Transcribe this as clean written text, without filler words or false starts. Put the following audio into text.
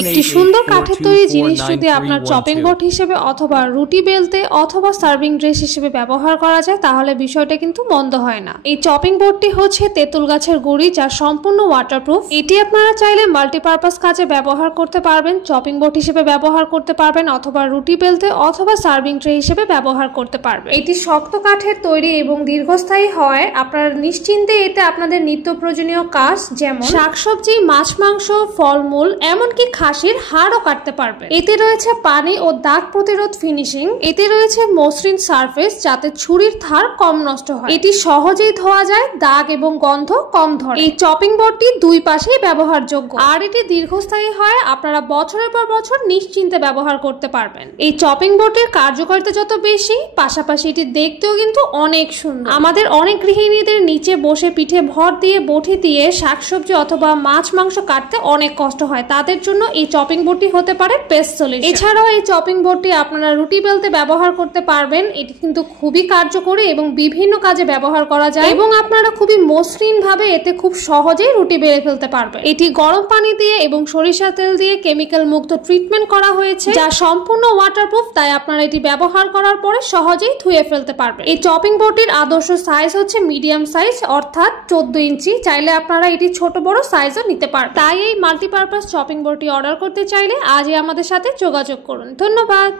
একটি সুন্দর কাঠের তৈরি জিনিস যদি আপনার চপিং বোর্ড হিসেবে অথবা রুটি বেলতে অথবা সার্ভিং ট্রে হিসেবে ব্যবহার করা যায় তাহলে বিষয়টা কিন্তু মন্দ হয় না। এই চপিং বোর্ডটি হচ্ছে তেঁতুল গাছের গুঁড়ি, যা সম্পূর্ণ ওয়াটারপ্রুফ। এটি আপনারা চাইলে মাল্টিপারপাস কাজে ব্যবহার করতে পারবেন, চপিং বোর্ড হিসেবে ব্যবহার করতে পারবেন অথবা রুটি বেলতে অথবা সার্ভিং ট্রে হিসেবে ব্যবহার করতে পারবেন। এটি শক্ত কাঠের তৈরি এবং দীর্ঘস্থায়ী হয়। আপনারা নিশ্চিন্তে এতে আপনাদের নিত্য প্রয়োজনীয় কাজ যেমন শাকসবজি, মাছ, মাংস, ফলমূল, এমনকি খাসির হাড়ও কাটতে পারবে। এতে রয়েছে পানি ও দাগ প্রতিরোধ ফিনিশিং। এতে রয়েছে মসৃণ সারফেস যাতে ছুরির ধার কম নষ্ট হয়। এটি সহজেই ধোয়া যায়, দাগ এবং গন্ধ কম ধরে। এই চপিং বোর্ডটি দুই পাশেই ব্যবহারযোগ্য আর এটি দীর্ঘস্থায়ী হয়। আপনারা বছরের পর বছর নিশ্চিন্তে ব্যবহার করতে পারবেন। এই চপিং বোর্ডের কার্যকারিতা যত বেশি, পাশাপাশি এটি দেখতেও কিন্তু অনেক সুন্দর। আমাদের অনেক গৃহিণীদের নিচে বসে পিঠে ভর দিয়ে বটি দিয়ে শাকসবজি অথবা মাছ মাংস কাটতে অনেক কষ্ট হয়, তাদের জন্য এই চপিং বোর্ডটি হতে পারে বেস্ট সলিউশন। এছাড়াও এই চপিং বোর্ডটি আপনারা রুটি বেলতে ব্যবহার করতে পারবেন। এটি কিন্তু খুবই কার্যকরী এবং বিভিন্ন কাজে ব্যবহার করা যায় এবং আপনারা খুবই মসৃণ ভাবে এতে খুব সহজেই রুটি বেলে ফেলতে পারবেন। এটি গরম পানি দিয়ে এবং সরিষা তেল দিয়ে কেমিক্যাল মুক্ত ট্রিটমেন্ট করা হয়েছে, যা সম্পূর্ণ ওয়াটারপ্রুফ, তাই আপনারা এটি ব্যবহার করার পরে সহজেই ধুয়ে ফেলতে পারবেন। এই চপিং বোর্ডটির আদর্শ সাইজ হচ্ছে মিডিয়াম সাইজ, অর্থাৎ 14 ইঞ্চি। চাইলে আপনারা এটি ছোট বড় সাইজও নিতে পারবেন। তাই এই মাল্টিপারপাস চপিং বোর্ডটি অর্ডার করতে চাইলে আজই আমাদের সাথে যোগাযোগ করুন। ধন্যবাদ।